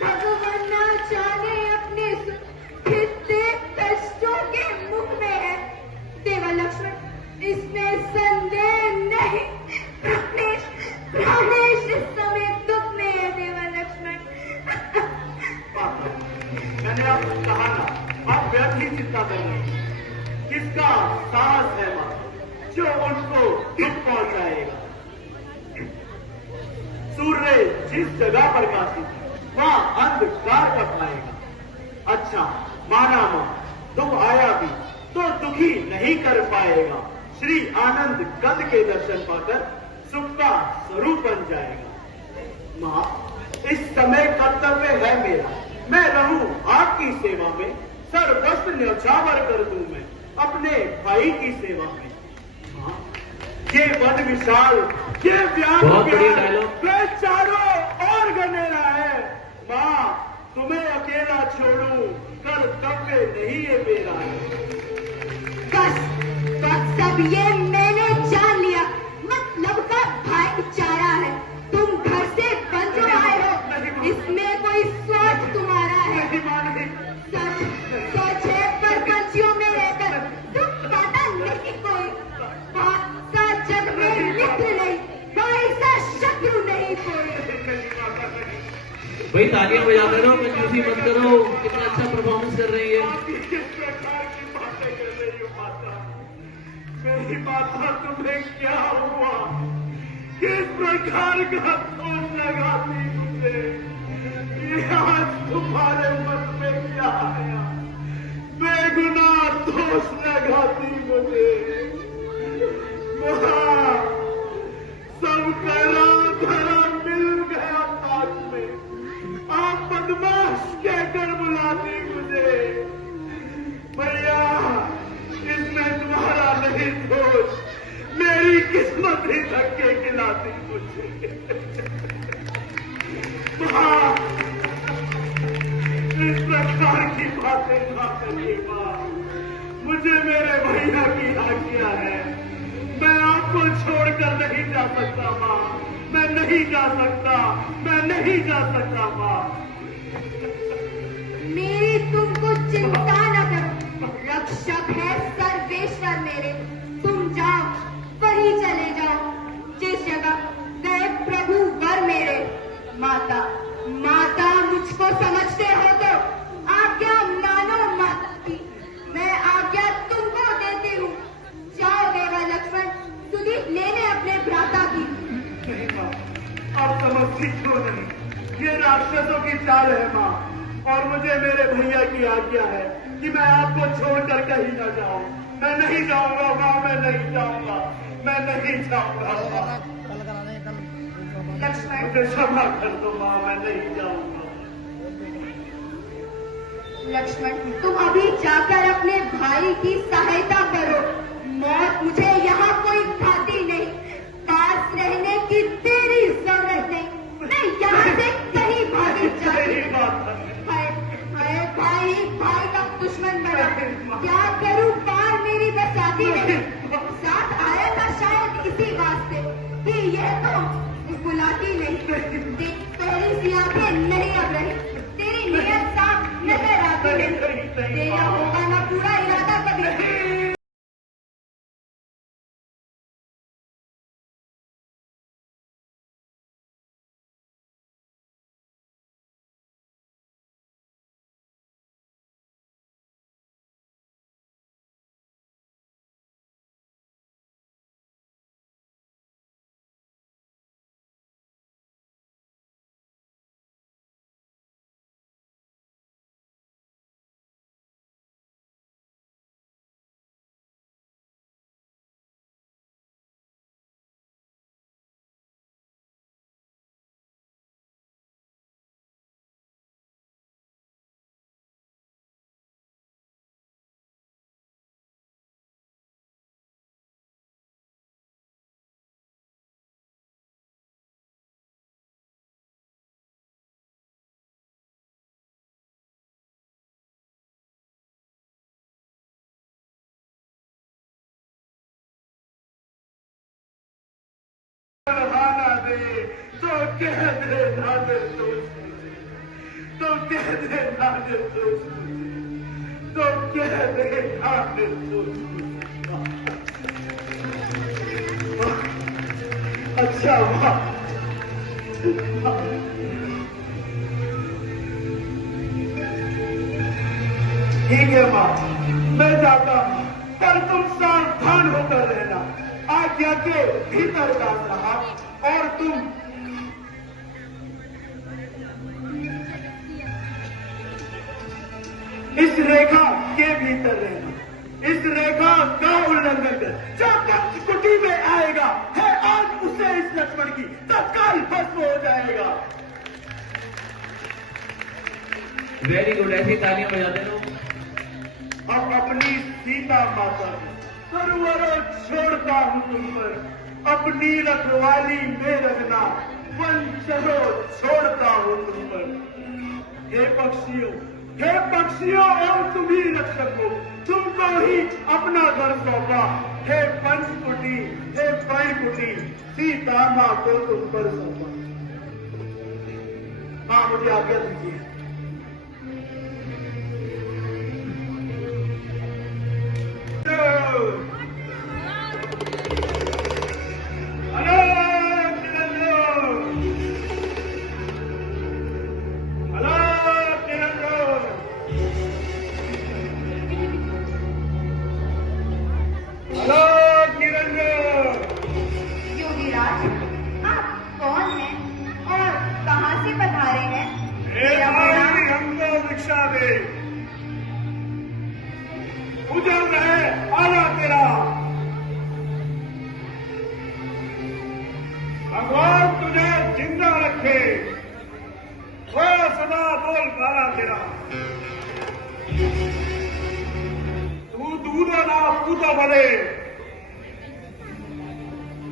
भगवान ना जाने अपने कितने कष्टों के मुख में है देवा लक्ष्मण, इसमें संदेह नहीं। प्राणेश प्राणेश इस समय दुख में है देवा लक्ष्मण। मैंने आपको कहा ना, आप व्यर्थ ही चिंता करेंगे। किसका साहस है मां जो उनको दुख पहुंचाएगा? सूर्य जिस जगह प्रकाशित वहां अंधकार कब आएगा? अच्छा माना मां, दुख आया भी तो दुखी नहीं कर पाएगा। श्री आनंद कंद के दर्शन पाकर सुख का स्वरूप बन जाएगा। मां, इस समय कर्तव्य है मेरा, मैं रहूं आपकी सेवा में, सर्वस्व न्यौछावर कर दूं मैं अपने भाई की सेवा में। ये वन विशाल, ये व्यापक वे चारों और गनेरा है। मां, तुम्हें अकेला छोड़ूं कर्तव्य नहीं है मेरा। बस सब ये मैंने जान लिया, मतलब का भाईचारा है। तुम घर से बंधु आए हो, इसमें कोई स्वार्थ तुम्हारा है? सच है, पर पंछियों में रहकर दुख पाता नहीं कोई। सा जग में मित्र नहीं, भाई सा शत्रु नहीं कोई। भाई तालियां बजाते रहो, कंजूसी मत करो। कितना अच्छा परफॉर्मेंस कर रही है। मेरी माता, तुम्हें क्या हुआ? किस प्रकार का दोष लगाती मुझे? ये आज तुम्हारे मन में क्या आया? बेगुनाह दोष लगाती मुझे। सब करा धरा मिल गया पास में, आप बदमाश कहकर बुलाती मुझे। भैया, इसमें तुम्हारा नहीं दोष, मेरी किस्मत ही धक्के खिलाती मुझे। इस प्रकार की बातें ना करिए मां, मुझे मेरे भैया की आज्ञा है। मैं आपको छोड़कर नहीं जा सकता मां, मैं नहीं जा सकता, मैं नहीं जा सकता मां। मेरी तुमको चिंता न करो, रक्षक है सर्वेश्वर मेरे। तुम जाओ, वहीं चले जाओ जिस जगह गए प्रभु वर मेरे। माता माता मुझको समझते हो तो आज्ञा मानो माता की, मैं आज्ञा तुमको देती हूँ। जाओ देवा लक्ष्मण, सुधि लेने अपने भ्राता की। नहीं मां, आप समझती क्यों नहीं? ये राक्षसों की चाल है मां, और मुझे मेरे भैया की आज्ञा है कि मैं आपको छोड़कर कहीं न जाऊं। मैं नहीं जाऊंगा मां, मैं नहीं जाऊंगा, मैं नहीं जाऊंगा। लक्ष्मण, मुझे क्षमा कर दो मां, मैं नहीं जाऊंगा। लक्ष्मण, तुम अभी जाकर अपने भाई की सहायता करो। मौत मुझे यहाँ कोई खाती नहीं, पास रहने की तेरी जरूरत नहीं। मैं यहाँ से कहीं भागी जाती। भाई भाई का दुश्मन बना, क्या करूं पार मेरी बसाती नहीं। साथ आया था शायद इसी वास्ते कि यह तो बुलाती नहीं। तेरी सी आंखें नहीं अब रही, तेरी नीयत साफ नजर आती नहीं। तेरा होगा ना पूरा इरादा कभी। बहाना दे तो कह दे नादर दोस्त, कह देना निर्दोष, तो कह देना निर्दोष। अच्छा माँ, ठीक है माँ, मैं जाता हूँ, पर तुम सावधान होकर रहना। आज्ञा के भीतर दास रहा, और तुम इस रेखा के भीतर रहना। इस रेखा का उल्लंघन कर जो पंचकुटी में आएगा है आज उसे इस लक्ष्मण की तत्काल भस्म हो जाएगा। वेरी गुड, ऐसी तालियां बजाते रहो। अब अपनी सीता माता सरवरों छोड़ता हूं तुम पर, अपनी रखवाली में रखना वंचरों छोड़ता हूं तुम पर। हे पक्षियों और तुम ही रक्षक हो, तुमको ही अपना घर सौंपा। हे पंचकुटी, हे पैकुटी, सीता माँ को तुम पर सौंपा। माँ मुझे आज्ञा दीजिए। भगवान तुझे जिंदा रखे, वो सदा बोल बाला तेरा। तू दूधो ना पूतो भले,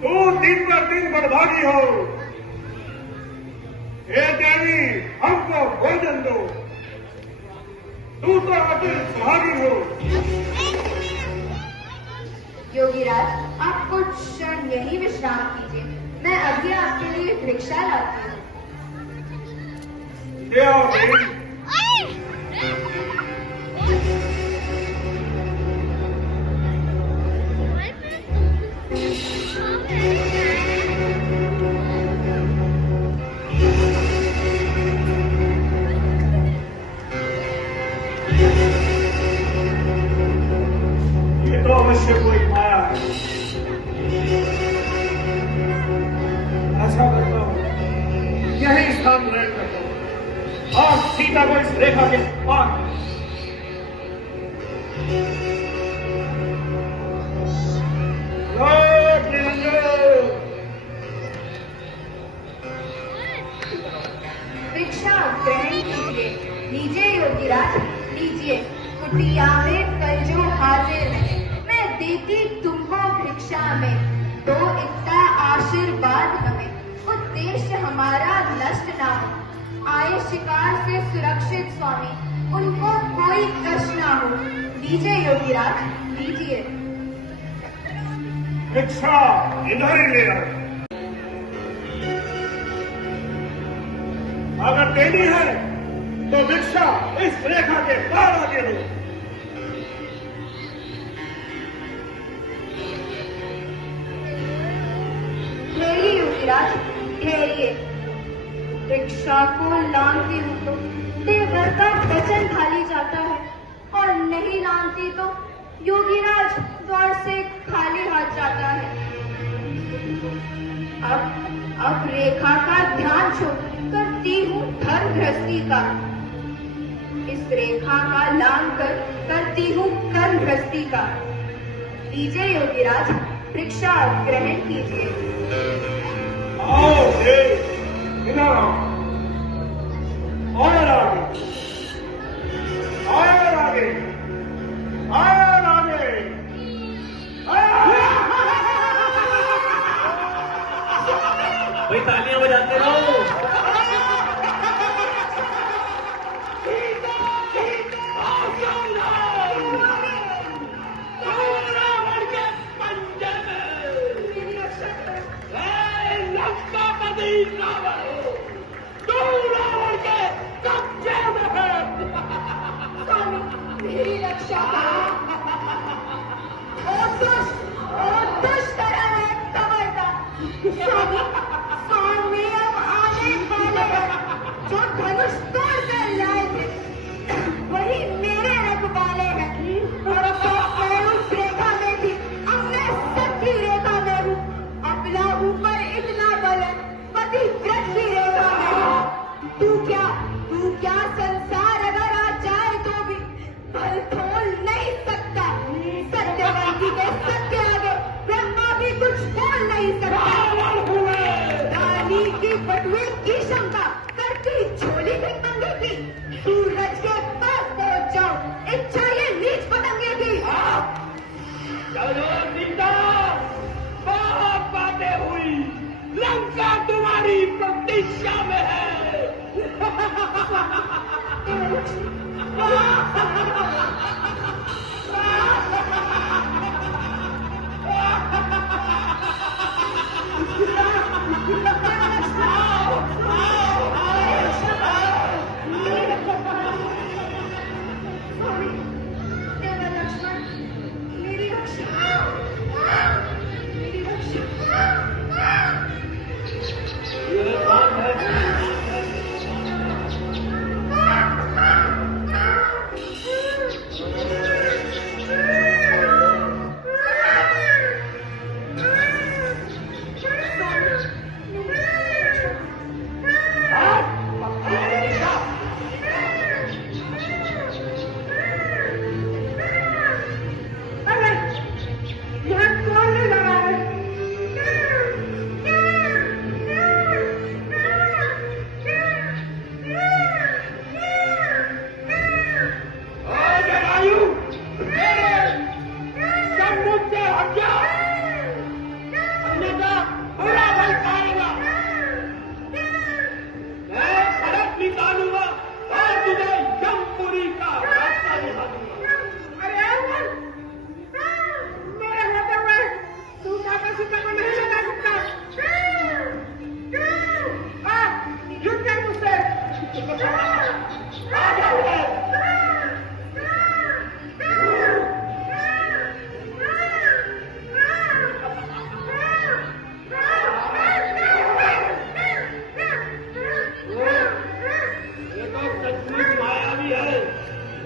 तू दिन पर दिन बड़भागी हो। हे देवी हमको भोजन दो, तू तो अति सुहागी हो। योगीराज, आप कुछ क्षण यही विश्राम कीजिए, मैं अभी आपके लिए भिक्षा लाती हूँ। ये तो अवश्य कोई माया है। ऐसा करता हूं, यही स्थान ग्रहण करता हूं और सीता को इस रेखा के पार। भिक्षा ग्रहण कीजिए, लीजिए योगीराज, लीजिए। कुटिया में कलजो हाजिर है, मैं देती तुमको भिक्षा में। तो इतना आशीर्वाद हमें, उद्देश्य हमारा नष्ट ना हो। आए शिकार से सुरक्षित स्वामी, उनको कोई कष्ट ना हो। लीजिए योगीराज, लीजिए। भिक्षा इधर ही ले आओ। अगर देनी है तो भिक्षा इस रेखा के पार आगे दो। ठहरिए योगीराज, ठहरिए। भिक्षा को लांघती हूँ तो देवर का वचन खाली जाता है, और नहीं लांघती तो योगीराज द्वार से खाली हाथ जाता है। अब रेखा का ध्यान छोड़ करती हूँ धर्म भ्रष्टि का। इस रेखा का लांघ कर करती हूँ कर्म भ्रष्टि का। लीजिए योगीराज, भिक्षा ग्रहण कीजिए। आओ इधर आओ, और आगे, और आगे, और आगे। भाई तालियां बजाते रहो। रावण के कब्जे में दुष्ट है खबरदार। स्वामी अब आने वाले हैं। जो धनुष तोड़ कर लाए थे वही मेरे रखवाले हैं। और मैं उस रेखा में थी, अब मैं सच्ची रेखा में हूँ। अपना ऊपर इतना बल है, पति व्रत की रेखा में हूँ। तू क्या संसार अगर आ जाए तो भी बल खोल नहीं सकता। सत्यवती के सत्य आगे ब्रह्मा भी कुछ बोल नहीं सकता। रानी की बटुए की शंका करती झोली भी मंगे की। सूरज के पास पहुंच जाओ, इच्छा ये नीच पतंगे की। चलो सीता, बहुत बातें हुई, लंका तुम्हारी प्रतीक्षा में है। मेरी रक्षा, मेरी रक्षा। ये कौन है?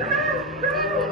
No!